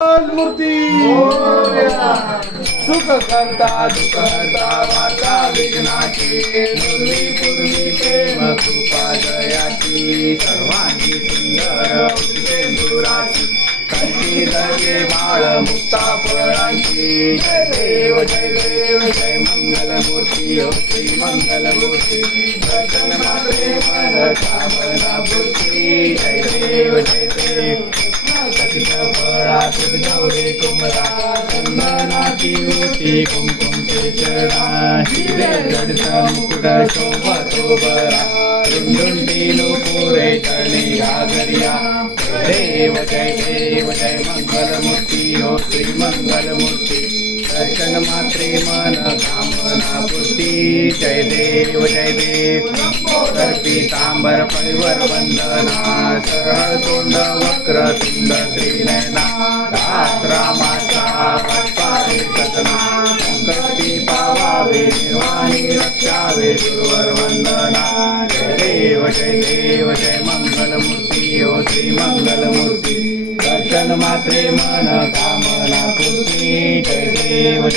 मूर्ती सुख करता दुःख करता वार्ता विघ्नाची पूर्वी प्रेम कृपा दयाची सर्वांगी सुंदर सिंदुराची कंठी धरले बाळ मुक्ता फळांची जय देव जय मंगल मूर्ती हो श्री मंगल मूर्ती दर्शन मात्रे मन कामना पूर्ती जय देव फळात गौरी कुमरा चंदनाची ओटी कुमकुमचे चरणा हिरे जडसन मुकुट शोभतो बरा रुंडुंडी लोपुरे चरणी घागरिया जय देव जय मंगल मूर्ती हो श्री मंगल मूर्ती दर्शन मात्रे मन कामना पूर्ती जय देव तर पीतांबर परिवर वंदना सरळ तोंड वक्र तुंड श्रीनयना दास रामाचा पारे सतना संकटी पावावे निर्वाणी रक्षावे गुरुवर वंदना जय देव जय मंगल मूर्ती हो श्री मंगल मूर्ती दर्शन मात्रे मन कामना पूर्ती जय देव